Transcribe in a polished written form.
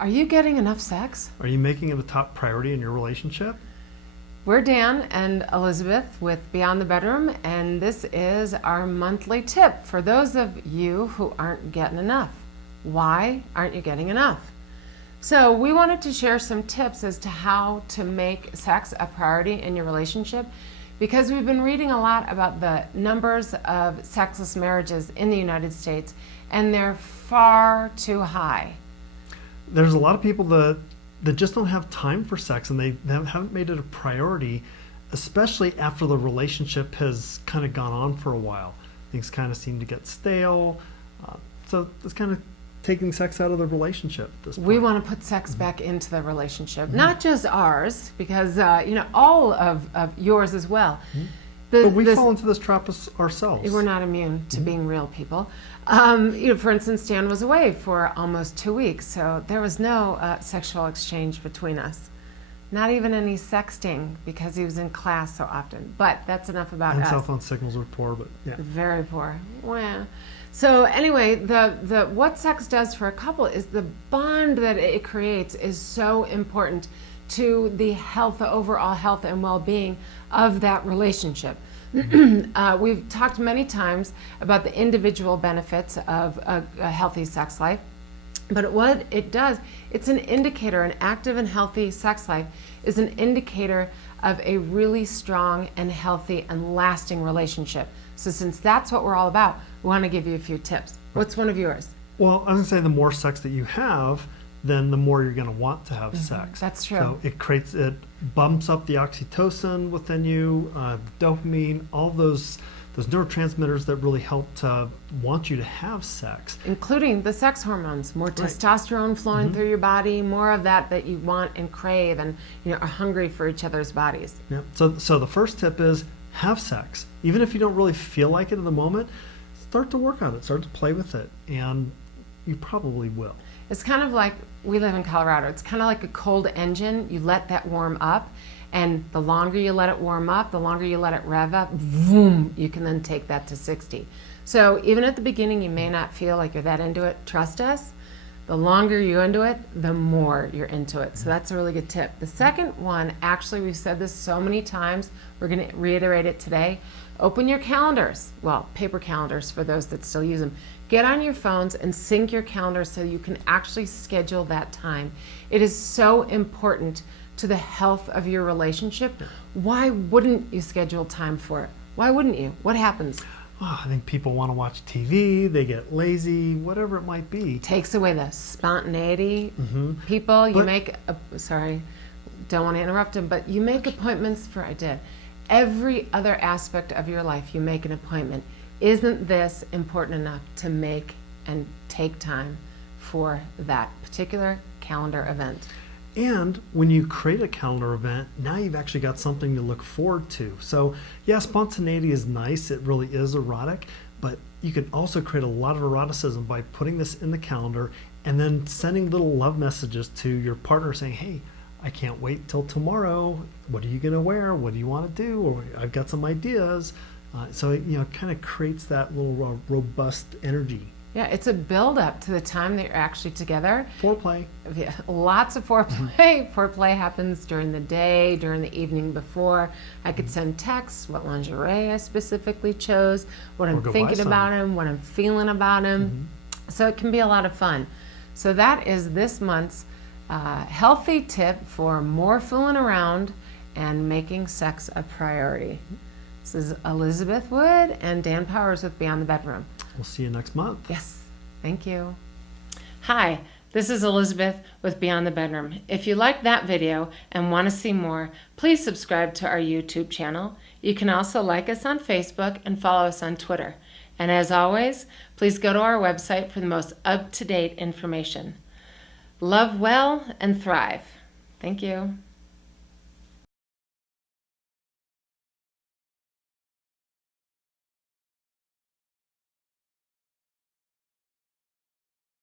Are you getting enough sex? Are you making it a top priority in your relationship? We're Dan and Elizabeth with Beyond the Bedroom, and this is our monthly tip for those of you who aren't getting enough. Why aren't you getting enough? So we wanted to share some tips as to how to make sex a priority in your relationship, because we've been reading a lot about the numbers of sexless marriages in the United States, and they're far too high. There's a lot of people that just don't have time for sex, and they haven't made it a priority, especially after the relationship has kind of gone on for a while. Things kind of seem to get stale. So it's kind of taking sex out of the relationship at this point. We want to put sex back into the relationship, not just ours, because all of yours as well. But we fall into this trap ourselves. We're not immune to being real people. For instance, Dan was away for almost 2 weeks, so there was no sexual exchange between us. Not even any sexting, because he was in class so often. But that's enough about us. And cell phone signals were poor, but yeah. Very poor. Well, so anyway, the what sex does for a couple is the bond that it creates is so important to the health, the overall health and well-being of that relationship. We've talked many times about the individual benefits of a healthy sex life, but what it does, it's an indicator. An active and healthy sex life is an indicator of a really strong and healthy and lasting relationship. So since that's what we're all about, we want to give you a few tips. What's one of yours? Well, I was going to say the more sex that you have, then the more you're going to want to have sex. That's true. So it bumps up the oxytocin within you, dopamine, all those neurotransmitters that really help to want you to have sex. Including the sex hormones, more testosterone flowing through your body, more of that you want and crave and are hungry for each other's bodies. Yeah. So the first tip is have sex. Even if you don't really feel like it in the moment, start to work on it, start to play with it, and you probably will. It's kind of like, we live in Colorado, it's kind of like a cold engine. You let that warm up, and the longer you let it warm up, the longer you let it rev up, boom, you can then take that to 60. So even at the beginning, you may not feel like you're that into it. Trust us, the longer you're into it, the more you're into it. So that's a really good tip. The second one, actually, we've said this so many times, we're going to reiterate it today. Open your calendars, well, paper calendars for those that still use them. Get on your phones and sync your calendar so you can actually schedule that time. It is so important to the health of your relationship. Why wouldn't you schedule time for it? Why wouldn't you? What happens? Oh, I think people want to watch TV, they get lazy, whatever it might be. Takes away the spontaneity. People, don't want to interrupt him, but you make appointments for, every other aspect of your life, you make an appointment. Isn't this important enough to make and take time for that particular calendar event? And when you create a calendar event, now you've actually got something to look forward to. So yeah, spontaneity is nice. It really is erotic, but you can also create a lot of eroticism by putting this in the calendar and then sending little love messages to your partner saying, hey, I can't wait till tomorrow. What are you going to wear? What do you want to do? Or I've got some ideas. So it kind of creates that little robust energy. Yeah, it's a build up to the time that you're actually together. Foreplay. Yeah, lots of foreplay. Foreplay happens during the day, during the evening before. I could send texts, what lingerie I specifically chose, what I'm thinking about him, what I'm feeling about him. So it can be a lot of fun. So that is this month's healthy tip for more fooling around and making sex a priority. This is Elizabeth Wood and Dan Powers with Beyond the Bedroom. We'll see you next month. Yes, thank you. Hi, this is Elizabeth with Beyond the Bedroom. If you liked that video and want to see more, please subscribe to our YouTube channel. You can also like us on Facebook and follow us on Twitter. And as always, please go to our website for the most up-to-date information. Love well and thrive. Thank you.